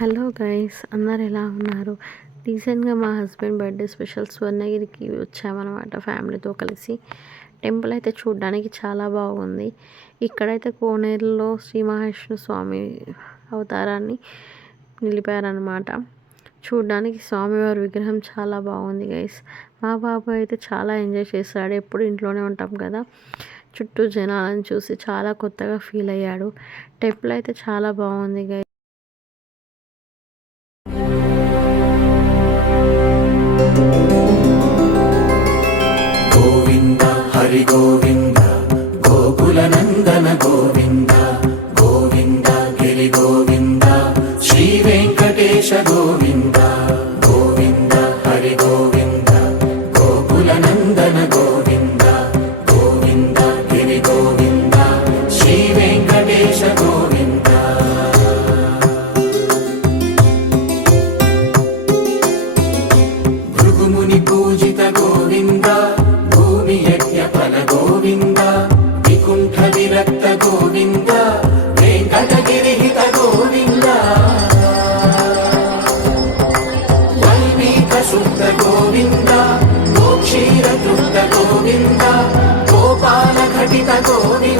Hello guys, అందరు ఎలా ఉన్నారు? రీసెంట్గా మా హస్బెండ్ బర్త్డే స్పెషల్ స్వర్ణగిరికి వచ్చామన్నమాట ఫ్యామిలీతో కలిసి. టెంపుల్ అయితే చూడడానికి చాలా బాగుంది. ఇక్కడైతే కోనేరులో శ్రీ మహేశ్వర స్వామి అవతారాన్ని నిలిపారనమాట. చూడడానికి స్వామివారి విగ్రహం చాలా బాగుంది గైస్. మా బాబు అయితే చాలా ఎంజాయ్ చేశాడు. ఎప్పుడు ఇంట్లోనే ఉంటాం కదా, చుట్టూ జనాలను చూసి చాలా కొత్తగా ఫీల్ అయ్యాడు. టెంపుల్ అయితే చాలా బాగుంది గైస్. గోవింద హరి గోవింద గోకుల నందన గోవింద గోవింద గిరి గోవింద శ్రీ వెంకటేశ గోవింద గోవింద హరి గోవింద గోకుల నందన గోవింద గోవింద గిరి గోవింద శ్రీ వెంకటేశ గోవింద. భృగుముని పూజిత గోవింద భూమి యజ్ఞ ఫల గోవింద వికుంఠ విరక్త గోవింద వెంకటగిరిహిత గోవింద వైమీక శుద్ధ గోవింద గోక్షీర తృప్త గోవింద గోపాల ఘటిత గోవింద